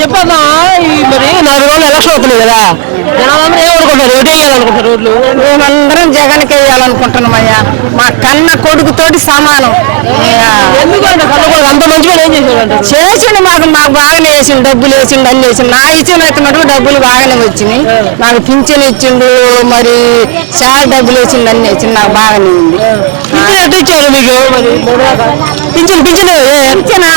చెప్పన్నా మరి 4 రోజులు ఎలక్షన్ అవుతున్నాయి కదా, జనాలందరూ ఏమనుకుంటారు, ఓటు వేయాలనుకుంటారు రోడ్లు? మేమందరం జగన్కి వేయాలనుకుంటున్నామయ్యా. మా కన్న కొడుకుతోటి సమానం. ఎందుకంటే అంత మంచిగా ఏం చేశాడు? చేసిండు, మాకు బాగానే వేసిండు, డబ్బులు వేసిండు, అన్ని వేసిండు. నా ఇచ్చిన అయితే మటుకు డబ్బులు బాగానే వచ్చినాయి. నాకు పింఛన్ ఇచ్చిండు, మరి చాలా డబ్బులు వేసిండు, అన్ని వేసిండు, నాకు బాగానే ఉంది. ఎట్లా ఇచ్చారు మీకు పింఛన్? ఇచ్చినా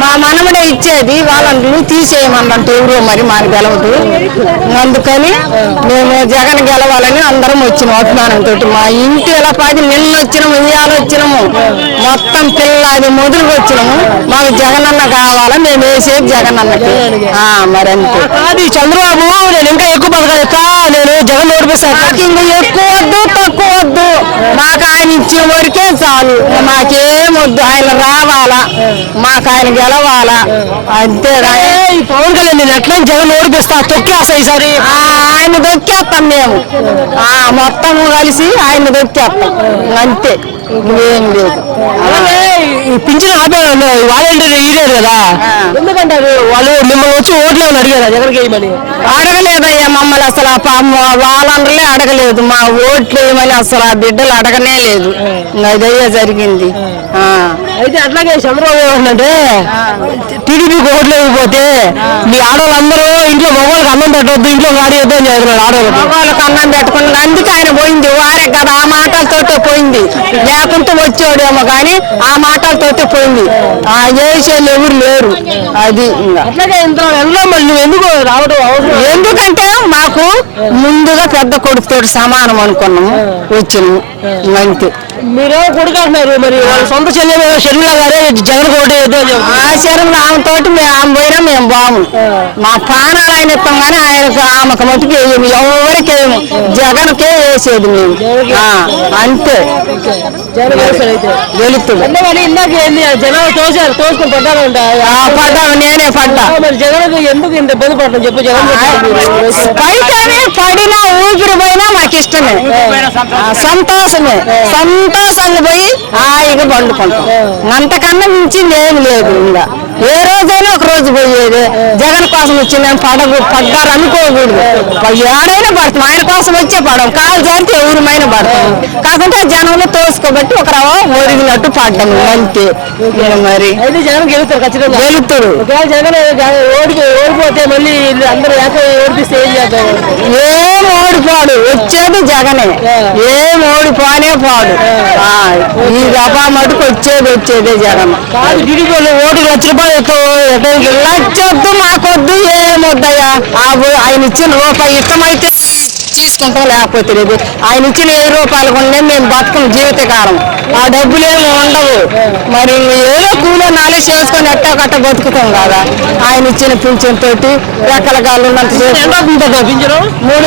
మా మనమడే ఇచ్చేది, వాళ్ళని తీసేయమన్నంటే ఎవరో మరి మాకు తెలవదు. అందుకని మేము జగన్ గెలవాలని అందరం వచ్చినాం అభిమానంతో. మా ఇంటి ఎలా పాది నిన్న వచ్చినాము, ఇవాళ వచ్చినాము, మొత్తం పిల్లది మొదలుగా వచ్చినాము. మాకు జగనన్న కావాలా, మేము వేసేది జగనన్నకి. మరి అంతే. అది చంద్రబాబు నేను ఇంకా ఎక్కువ పథకాలు ఇస్తా, నేను జగన్ ఓడిపిస్తాను. మాకు ఇంకా ఎక్కువ వద్దు, తక్కువ వద్దు, మాకు ఆయన ఇచ్చిన వరకే చాలు. మాకేం వద్దు, ఆయన రావాలా, మాకు ఆయన గెలవాలా, అంతే. ఈ పవన్ కళ్యాణ్ నేను ఎట్లా జగన్ ఓడిపిస్తా, తొక్కేస్తా ఈసారి. ఆయన దొక్కేస్తాం మేము, మొత్తం కలిసి ఆయన దొక్కేస్తాం, అంతే, ఏం లేదు. పింఛన్ ఆపేవాళ్ళు వాలంటీర్ ఇయ్యారు కదా, ఎందుకంటే వాళ్ళు మిమ్మల్ని వచ్చి ఓట్లు అడిగారా జగన్కి వేయమని? అడగలేదయ్యా మమ్మల్ని అసలు. వాళ్ళందరూ అడగలేదు, మా ఓట్లు వేయమని అసలు ఆ బిడ్డలు అడగనే లేదు. అదయ్యా జరిగింది. అయితే అట్లాగే చంద్రబాబు ఏమంటే టీడీపీకి ఓట్లు వేయకపోతే మీ ఆడవాళ్ళందరూ ఇంట్లో మగవాళ్ళకి అన్నం పెట్టవద్దు, ఇంట్లో వాడి వద్దు అని చెప్తున్నాడు. ఆడవాళ్ళకి మగవాళ్ళకి అన్నం పెట్టుకున్నాడు, అందుకే ఆయన పోయింది. వారే కదా ఆ మాటలతోటే పోయింది, లేకుంటే వచ్చేవాడేమో కానీ ఆ మాటలతోటే పోయింది. చేసేళ్ళు ఎవరు లేరు. అది అట్లాగే నువ్వు ఎందుకు రావడం అవసరం? ఎందుకంటే మాకు ముందుగా పెద్ద కొడుకుతో సమానం అనుకున్నాము, వచ్చినాము, అంతే. మీరేమో కొడుకు అంటున్నారు, మరి వాళ్ళ సొంత చెల్లె షర్మిల గారే జగన్ ఓటు ఆ శరం ఆమెతోటి ఆమె పోయినా మేము బాము. మా ప్రాణాలు ఆయన ఇస్తాం కానీ ఆయనకు ఆమెకు మటుకు వేయము, ఎవరికి వేయము, జగన్కే వేసేది మేము, అంతే. వెళుతుంది ఇందాక జనాలు తోసుకుని పడ్డారంట. పడ్డాము, నేనే పడ్డా. మరి జగన్ ఎందుకు ఇంత ఇబ్బంది పడటం చెప్పు? జగన్ పైతేనే పడినా ఊపిరి పోయినా మాకు ఇష్టమే, సంతోషమే. సంతోషంగా పోయి హాయిగా పండుకుంటాం, అంతకన్నా మించి ఏమి లేదు. ఇంకా ఏ రోజైనా ఒక రోజు పోయేది. జగన్ కోసం వచ్చి మేము పడ్డారు అనుకోకూడదు, ఏడైనా పడతాం, ఆయన కోసం వచ్చే పడడం, కాలు జారితే ఎవరిమైనా పడతాం. కాకుంటే జనంలో తోసుకోబట్టి ఒక రవ్వ ఒరిగినట్టు పడ్డాం, అంతే. మరి జగన్ గెలుస్తారు, ఖచ్చితంగా గెలుతాడు. జగన్ ఓడిపోతే మళ్ళీ అందరూ ఓడిపిస్తే ఏం చేద్దాం? ఏం ఓడిపోడు, వచ్చేది జగనే, ఏం ఓడిపోనే పోడు. ఈ దఫా మటుకు వచ్చేదే జగన్. కాదు టీడీపీ ఓటు లచ్చొద్దు, మాకొద్దు, ఏమొద్దయ్యా. ఆయన ఇచ్చిన రూపాయి ఇష్టమైతే తీసుకుంటాం, లేకపోతే లేదు. ఆయన ఇచ్చిన 1000 రూపాయలు కొనే మేము బతుకం జీవితకాలం. ఆ డబ్బులేమి ఉండవు, మరి ఏదో కూలో నాలుగు చేసుకొని ఎట్టా బతుకుతాం కదా. ఆయన ఇచ్చిన పింఛన్ తోటి రెక్కల గాళ్ళు ఉన్నంత 3000.